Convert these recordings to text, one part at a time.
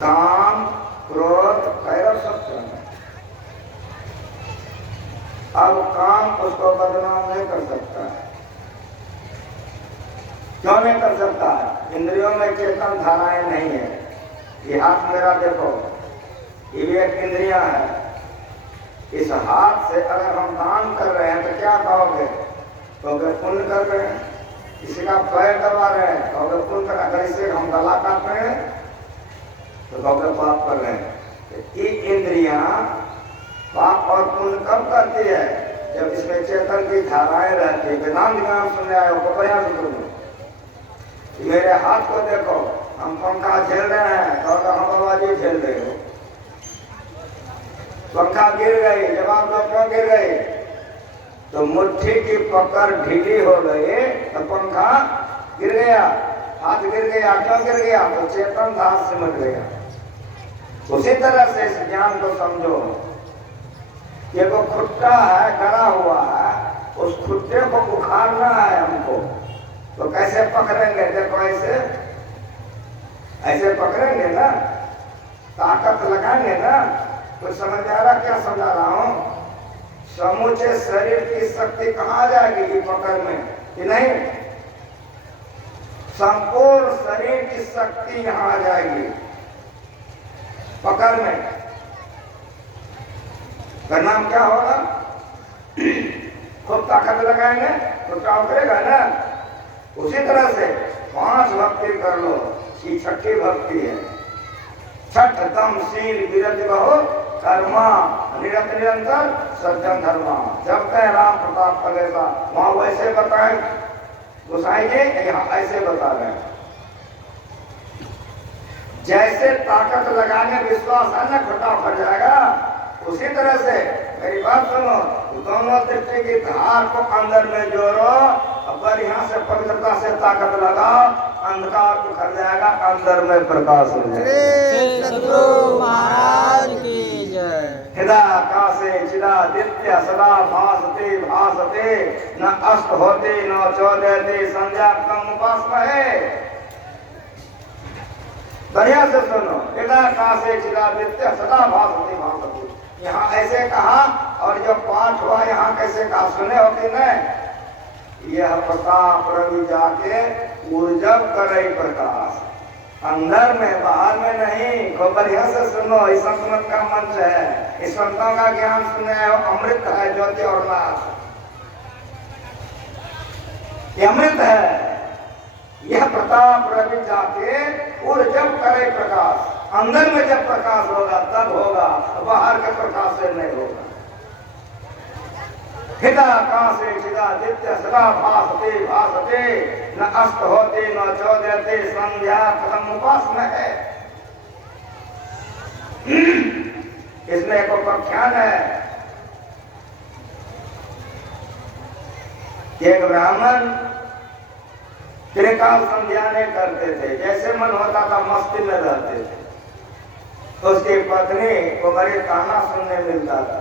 काम क्रोध कैरव सब चल। अब काम उसको बदनाम नहीं कर सकता है। क्यों नहीं कर सकता है? इंद्रियों में चेतन धाराएं नहीं है। ये हाथ मेरा देखो, ये भी एक इंद्रिया है। इस हाथ से अगर हम दान कर रहे हैं तो क्या कहोगे? कहोगे पुण्य कर रहे हैं। किसी का पैर दबा रहे हैं, कहोगे पुण्य कर। अगर इसे हम गला काट रहे हैं तो कहोगे पाप कर रहे हैं। ये इंद्रियां पाप और पुण्य कब करती है? जब इसमें चेतन की धाराएं रहती है। वेदांत ज्ञान सुनने आए हो प्रयास करो। मेरे हाथ को देखो, हम पंखा झेल रहे हैं, कहोगे हम बाबा जी झेल रहे हो। पंखा गिर गई, जवाब दो क्यों गिर गई? तो मुट्ठी की पकड़ ढीली हो गई तो पंखा गिर गया, हाथ गिर गया। क्यों गिर गया? तो चेतन धार सिमट गया। उसी तरह से इस ज्ञान को समझो। ये वो खुट्टा है, गड़ा हुआ है, उस खुट्टे को उखाड़ना है हमको। तो कैसे पकड़ेंगे? देखो ऐसे ऐसे पकड़ेंगे ना, ताकत लगाएंगे ना। तो समझ आ रहा क्या समझा रहा हूं? समूचे शरीर की शक्ति कहाँ आ जाएगी? ये पकड़ में कि नहीं? संपूर्ण शरीर की शक्ति यहां आ जाएगी पकड़ में। का नाम क्या होगा? खूब ताकत लगाएंगे तो क्या करेगा ना। उसी तरह से 5 भक्ति कर लो। ये छठी भक्ति है। छठ दम शील विरति बहु कर्मा निरत निरंतर सज्जन धर्मा। जब कह राम प्रताप पलेगा वहां वैसे बताए गोसाई जी, यहाँ ऐसे बता रहे हैं। जैसे ताकत लगाने विश्वास है ना, घटा फट जाएगा। उसी तरह से मेरी बात सुनो, दोनों दृष्टि की धार को अंदर में जोड़ो। अगर यहाँ से पवित्रता से ताकत लगाओ, अंधकार को खर जाएगा, अंदर में प्रकाश हो जाएगा। सद्गुरु महाराज की जय। हृदयाकाशे चिदादित्य सदा भासते भासते न अस्त होते न चौदयते संध्या कम उपासमहे। बढ़िया से सुनो, हृदयाकाशे चिदादित्य सदा भासते भासते। यहाँ ऐसे कहा, और जो पाठ हुआ यहाँ कैसे कहा? सुने हो कि नहीं? यह प्रताप रवि जाके ऊर्जव करे प्रकाश। अंदर में बाहर में नहीं। को बढ़िया से सुनो, इस संत का मंच है। इस संतों का ज्ञान सुने अमृत है, ज्योति और नाश। ये अमृत है। यह प्रताप रवि जाके ऊर्जव करे प्रकाश। अंदर में जब प्रकाश होगा तब होगा, बाहर के प्रकाश से नहीं होगा। हृदयाकाशे चिदादित्य सदा भासते भासते न अस्त होते न चौदयते संध्या कथम उपासमहे। इसमें एक उपाख्यान है। एक ब्राह्मण त्रिकाल संध्या नहीं करते थे। जैसे मन होता था मस्ती में रहते थे। तो उसकी पत्नी को बड़े ताना सुनने मिलता था।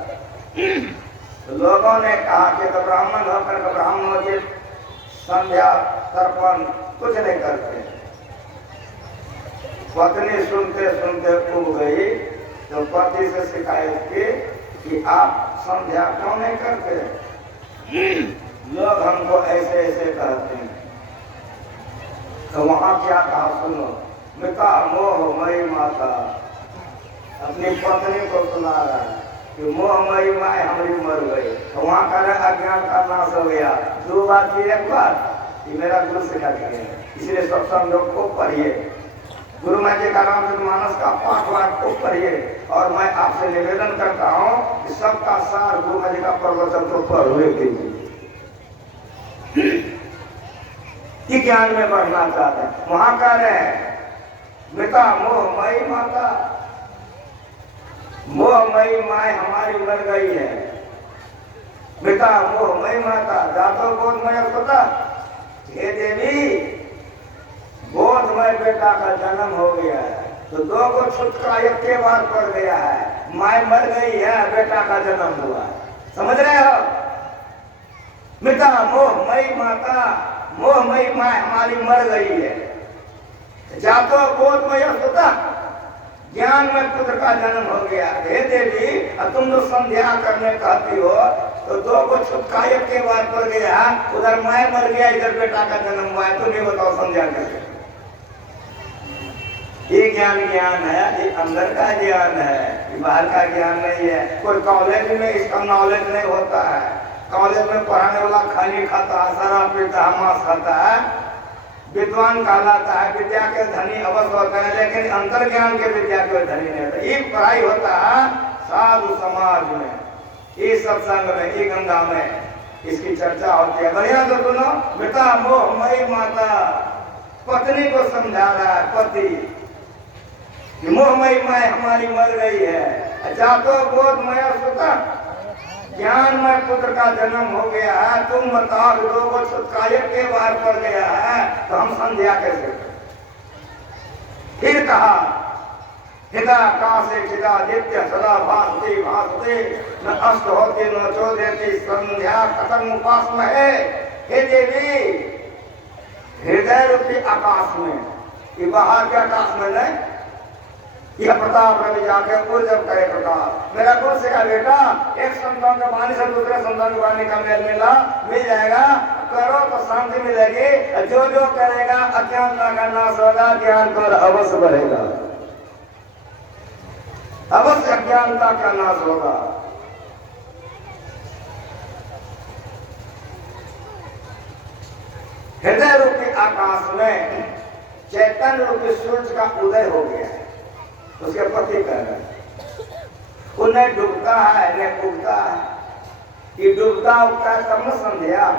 तो लोगों ने कहा कि तो ब्राह्मण होकर के ब्राह्मणों की संध्या तर्पण कुछ नहीं करते। पत्नी सुनते सुनते उब गई। तो पति से शिकायत की कि आप संध्या क्यों नहीं करते? लोग हमको ऐसे ऐसे कहते हैं। तो वहां क्या कहा सुनो, मिता मोह मई माता। अपनी पत्नी को सुना रहा है कि मोह मई माए हमारी मर गई। तो वहां का अज्ञान का नाश हो गया। 2 बात की एक बात, ये मेरा गुरु सिखा दिया। इसलिए सब संयोग को पढ़िए। गुरु माँ जी का रामचरितमानस का पाठ को पढ़िए। और मैं आपसे निवेदन करता हूँ कि सबका सार गुरु माँ जी का प्रवचन तो पढ़ कीजिए। कि ज्ञान में बढ़ना चाहते हैं। वहां कह रहे हैं मिता मोह मई माता। मोह मई माए हमारी मर गई है। मिता मोह मई माता जातो बोधमय पता। हे देवी, बोधमय बेटा का जन्म हो गया है। तो 2 को छुटका एक के बार पड़ गया है। माए मर गई है, बेटा का जन्म हुआ है। समझ रहे हो? मिता मोह मई माता, मोह मई माए हमारी मर गई है। जातो बोधमय होता ज्ञान में पुत्र का जन्म हो गया। हे देवी, तुम तो संध्या करने कहती हो, तो दो को छुटकायक के बार पड़ गया, उधर मैं मर गया, इधर बेटा का जन्म हुआ है, तुम ये बताओ संध्या करके। ये ज्ञान ज्ञान है, ये अंदर का ज्ञान है, ये बाहर का ज्ञान नहीं है। कोई कॉलेज में इसका नॉलेज नहीं होता है। कॉलेज में पढ़ाने वाला खाली खाता है, शराब पीता है, मांस खाता है, विद्वान कहलाता है, विद्या के धनी अवश्य होता है, लेकिन अंतर ज्ञान के विद्या के धनी नहीं होता। ये पढ़ाई होता है साधु समाज में, ये सत्संग में, ये गंगा में इसकी चर्चा होती है। बढ़िया तो सुनो बेटा, मोहमयी माता पत्नी को समझा रहा है, पति मोहमयी माँ हमारी मर गई है, जातो बोधमय सुता, ज्ञान में पुत्र का जन्म हो गया है, तुम बताओ लोगों छुटकायक के बाहर पड़ गया है, तो हम संध्या कैसे करें? फिर कहा हिदाकाशे चिदादित्य सदा भासते भासते, न अस्त होते न चोदेती, संध्या कथम उपासमहे। हे देवी, हृदय रूपी आकाश में, ये बाहर के आकाश में नहीं, यह प्रताप रवि जाके जब करे प्रताप। मेरा खुद से कहा बेटा, एक संतान का पानी से दूसरे संतान के पानी का मेल मिल जाएगा, करो तो शांति मिलेगी। जो जो करेगा अज्ञानता का नाश होगा, ज्ञान को अवश्य बढ़ेगा, अवश्य अज्ञानता का नाश होगा। हृदय रूपी आकाश में चैतन्य रूपी सूर्य का उदय हो गया है। उसके पति कह रहे हैं, उन्हें डूबता है न उगता है। ये डूबता उगता है तब न संध्या।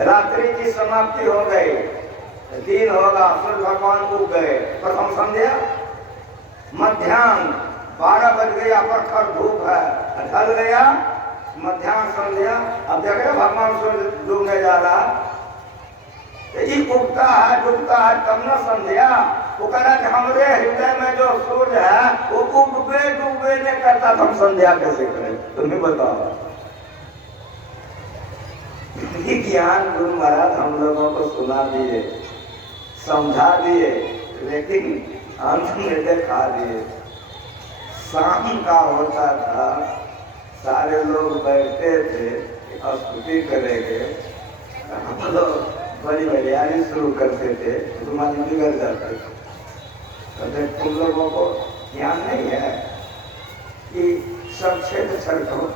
रात्रि की समाप्ति हो गई, दिन होगा, सूर्य भगवान उग गए, प्रथम संध्या। मध्याह्न 12 बज गया, प्रखर धूप है, ढल गया, मध्याह्न संध्या। अब देख रहे भगवान सूर्य डूबने जा रहा, ये उगता है डूबता है तब न संध्या। वो कह रहा कि हमारे हृदय में जो सूर्य है वो उगबे डूबे नहीं करता, तो हम संध्या कैसे करें? तुम्हें बताओ। ये ज्ञान गुरु महाराज हम लोगों को सुना दिए, समझा दिए, लेकिन अंत में दिखा दिए। शाम का होता था, सारे लोग बैठते थे, स्तुति करेंगे, हम लोग बड़ी बलियारी शुरू करते थे, तुम्हारी बिगड़ जाते थे। तुम लोगों को ज्ञान नहीं है कि सब क्षेत्र छड़को।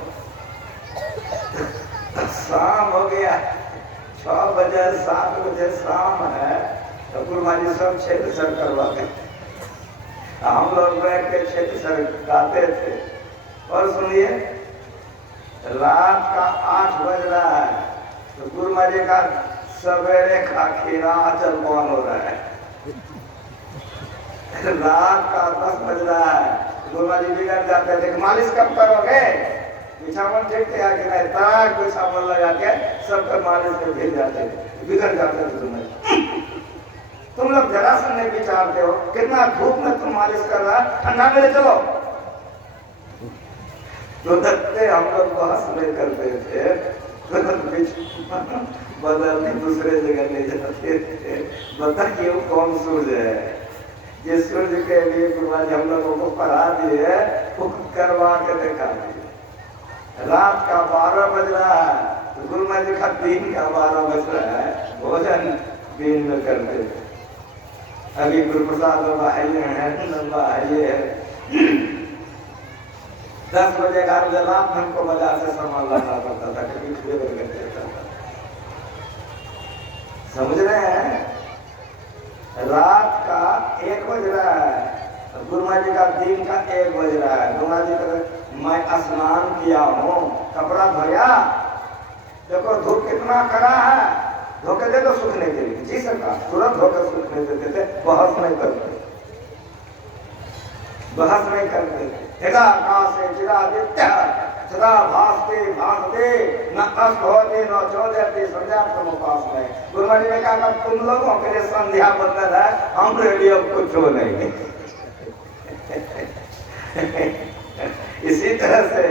शाम हो गया, 6 बजे 7 बजे शाम है, तो गुरुमाजी सब क्षेत्र सर करवाते। हम लोग बैठ के क्षेत्र सर गाते थे। और सुनिए, रात का 8 बज रहा है, तो गुरुमाजी का सवेरे का खीरा जलपान हो रहा है। रात का 10 बज रहा है, गुरुमाजी बिगड़ जाते थे, मालिश कब करोगे? बिछावन ठीक थे कि नहीं, ताक बिछावन लगा के सबका मालिश में भिड़ जाते थे, बिगड़ जाते थे। तुम लोग जरा सा नहीं विचारते हो, कितना धूप में तुम मालिश कर रहा, ठंडा में चलो। तो दत्ते हम लोग बहस नहीं करते थे, बदल के दूसरे जगह ले जाते थे। बताइए वो कौन सूर्य है? ये सूर्य के लिए गुरुजी हम लोगों को पढ़ा दिए, वो करवा के दिखा दिए। रात का 12 बज रहा है, तो गुरुजी का दिन का 12 बज रहा है, भोजन दिन में करते थे। अभी गुरु प्रसाद बाबा है 10 बजे 11 बजे रात में हमको बाजार से सामान लाना पड़ता था, कभी फेवर कर देता था। समझ रहे हैं? रात का 1 बज रहा है, गुरुमाजी का दिन का 1 बज रहा है। गुरुमाजी का मैं स्नान किया हूँ, कपड़ा धोया, देखो धूप कितना कड़ा है, धोके दे दो सूखने के लिए। जी सरकार, तुरंत धोकर सूखने देते थे, बहस नहीं करते, बहस नहीं करते। हिदाकाशे चिदादित्य सदा भासते भासते, न अस्त होते न चोदेती, संध्या तुम उपास में। गुरुमाजी ने कहा तुम लोगों के लिए संध्या बंधन है, हमरे लिए कुछ हो नहीं। इसी तरह से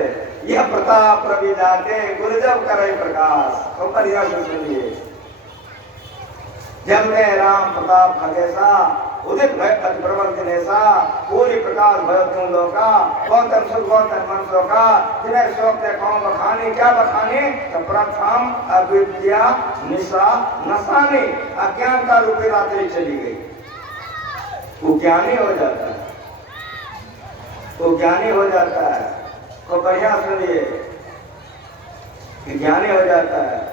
यह प्रताप रवि जाके गुरु जब करे प्रकाश, तो बढ़िया से सुनिए। जब में राम प्रताप खगेशा उदित भय अति प्रबल दिनेशा, पूरी प्रकाश भय तुम लोका, गौतम सुख गौतम मन शोका, जिन्हें शोक ते कौन बखानी, क्या बखानी? तो प्रथम अविद्या निशा नशानी, अज्ञानता रूपी रात्रि चली गई। वो ज्ञानी हो जाता है, वो ज्ञानी हो जाता है। को बढ़िया सुनिए, ज्ञानी हो जाता है।